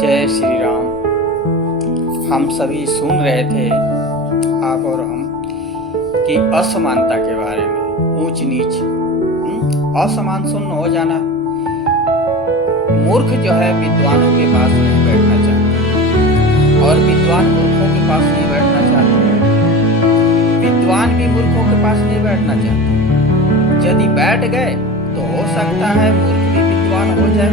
जय श्री राम। हम सभी सुन रहे थे आप और हम कि असमानता के बारे में, ऊंच नीच। असमान शून्य हो जाना। मूर्ख जो है विद्वानों के पास नहीं बैठना चाहता और विद्वान मूर्खों के पास नहीं बैठना चाहता। विद्वान भी मूर्खों के पास नहीं बैठना चाहता। यदि बैठ गए तो हो सकता है मूर्ख भी विद्वान हो जाए,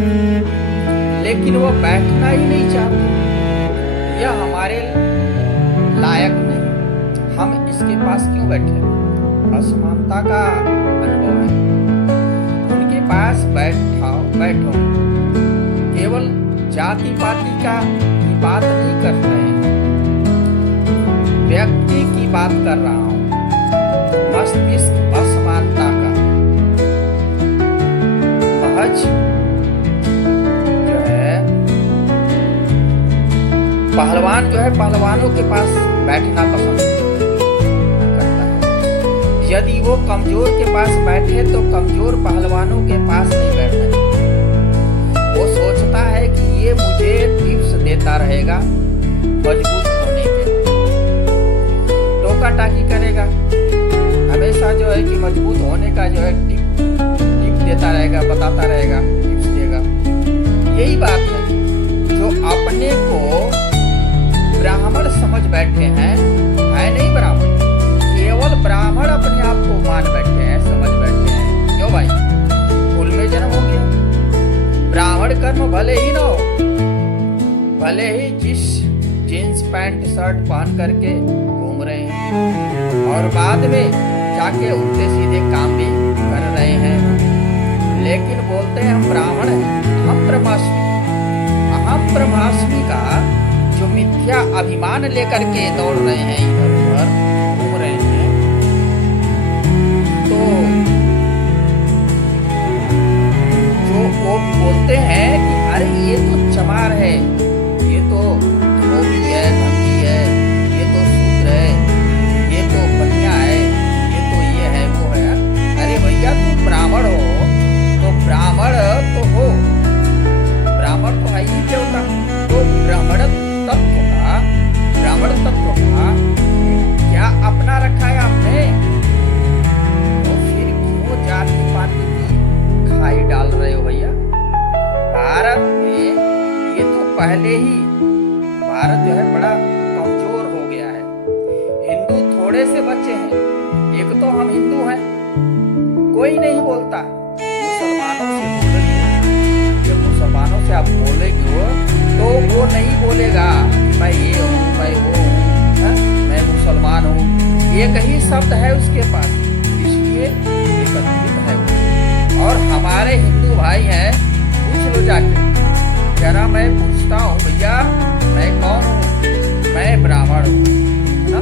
लेकिन वो बैठना ही नहीं चाहते। यह हमारे लायक नहीं, हम इसके पास क्यों बैठे? असमानता का अनुभव है। उनके पास बैठो। केवल जाति पाति का की बात नहीं कर रहे हैं, व्यक्ति की बात कर रहा हूं। मस्तिष्क असमानता का महज पहलवान जो है पहलवानों के पास बैठना पसंद करता है। यदि वो कमजोर के पास बैठे तो कमजोर पहलवानों के पास नहीं बैठना। वो सोचता है कि ये मुझे टिप्स देता रहेगा मजबूत होने के, टोका टाकी करेगा हमेशा, जो है कि मजबूत होने का जो है टिप देता रहेगा, बताता रहेगा, टिप्स देगा। यही बात है जो अपने को ब्राह्मण समझ बैठे हैं, है नहीं ब्राह्मण। केवल ब्राह्मण अपने आप को मान बैठे हैं, समझ बैठे हैं। क्यों भाई? कुल में जन्म हो गया। ब्राह्मण कर्म भले ही ना हो, भले ही जिस जींस पैंट शर्ट पहन करके घूम रहे हैं और बाद में जाके उल्टे सीधे काम भी कर रहे हैं, लेकिन बोलते हैं हम ब्राह्मण हैं, हम ब्रह्मास्मि। हम ब्रह्मास्मि का जो मिथ्या अभिमान लेकर के दौड़ रहे हैं, इधर उधर घूम रहे हैं, तो जो वो बोलते हैं कि अरे ये तो चमार है, ये तो धोबी है, धमकी है, ये तो शूद्र है, ये तो बनिया है, ये तो ये है, वो है। अरे भैया तुम ब्राह्मण हो तो ब्राह्मण तो हो, ब्राह्मण तो है ही देवता। तो ब्राह्मण तत्व का क्या अपना रखा है आपने? तो फिर क्यों जाति पाति की खाई डाल रहे हो भैया? भारत में ये तो पहले ही भारत जो है बड़ा कमजोर हो गया है। हिंदू थोड़े से बच्चे हैं। एक तो हम हिंदू हैं, कोई नहीं बोलता। मुसलमानों से बोलेंगे, जब मुसलमानों से आप बोलेंगे तो वो नहीं बोलेगा मैं ये हूँ, मैं वो हूँ, मैं मुसलमान हूँ। एक ही शब्द है उसके पास, इसलिए एकत्रित है वो। और हमारे हिंदू भाई हैं, पूछ लो जाके जरा। मैं पूछता हूँ भैया मैं कौन हूँ? मैं ब्राह्मण हूँ ना।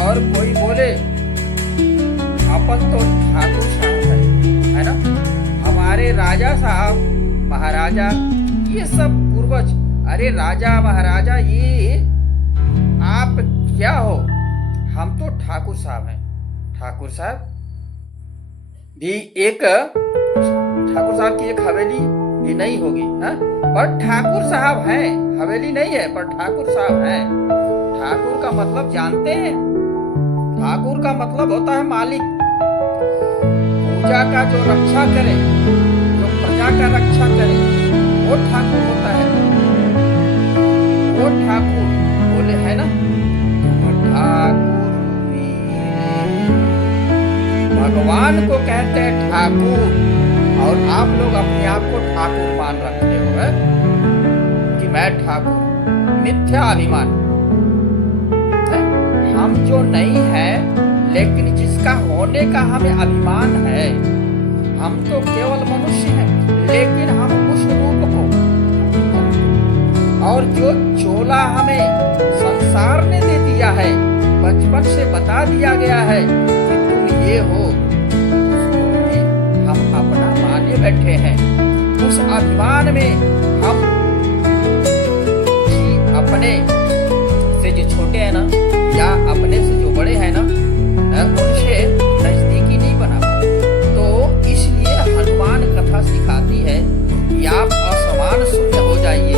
और कोई बोले अपन तो ठाकुर साहब है ना, हमारे राजा साहब महाराजा, ये सब पूर्वज। अरे राजा महाराजा ये आप क्या हो? हम तो ठाकुर साहब हैं। ठाकुर साहब भी एक, ठाकुर साहब की एक हवेली भी नहीं होगी ना, पर ठाकुर साहब हैं। हवेली नहीं है पर ठाकुर साहब हैं। ठाकुर का मतलब जानते हैं? ठाकुर का मतलब होता है मालिक। पूजा का जो रक्षा करे, जो प्रजा का रक्षा करे, वो ठाकुर होता है। वो ठाकुर बोले है ना, तुम ठाकुर भगवान को कहते हैं ठाकुर, और आप लोग अपने आप को ठाकुर मान रखते हो है? कि मैं ठाकुर। मिथ्या अभिमान है। हम जो नहीं है लेकिन जिसका होने का हमें अभिमान है। हम तो केवल मनुष्य हैं, लेकिन हम उस रूप को, और जो चोला हमें संसार ने दे दिया है, बचपन से बता दिया गया है कि तुम ये हो, हम अपना माने बैठे हैं। उस अभिमान में हम अपने से जो छोटे हैं ना, या अपने से जो बड़े हैं ना, उनसे नजदीकी नहीं बना पाते। तो इसलिए हनुमान कथा सिखाती है कि आप असमान शून्य हो जाइए।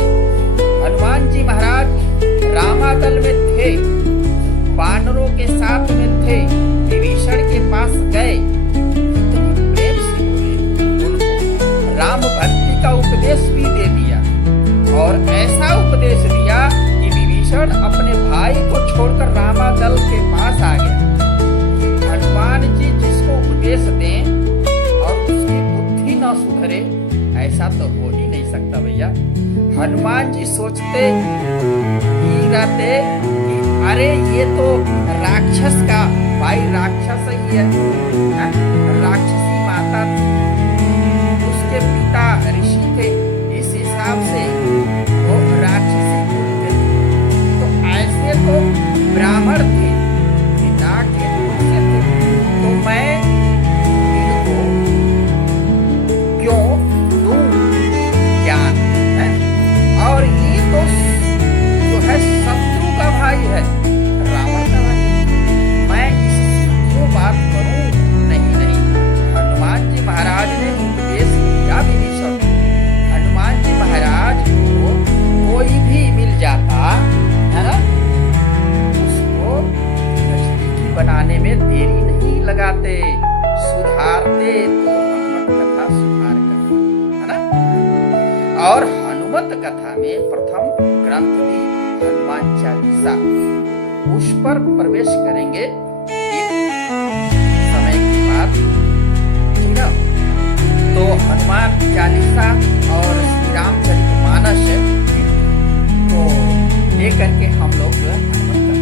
हनुमान जी सोचते ही रहते कि अरे ये तो राक्षस का भाई राक्षस ही है, हैं? राक्षसी माता थी, उसके पिता ऋषि थे, इस हिसाब से वो राक्षसी कुल के थे। तो ऐसे तो ब्राह्मण थे, पिता के कुल से थे, तो मैं इनको क्यों दूं ज्ञान, है? और ये तो जो है शत्रु का भाई है, रावण का भाई, मैं इससे क्यों बात करूं? नहीं नहीं, हनुमान जी महाराज ने उपदेश दिया विभीषण को। हनुमान जी महाराज को कोई भी मिल जाता है ना, उसको नजदीकी बनाने में देरी नहीं लगाते, सुधारते तो हनुमत कथा सुधार करते, है ना। और हनुमत कथा में प्रथम ग्रंथ भी हनुमान चालीसा, उस पर प्रवेश करेंगे एक समय के बाद, ठीक है। तो हनुमान चालीसा और श्री रामचरितमानस को लेकर के हम लोग जो है हनुमत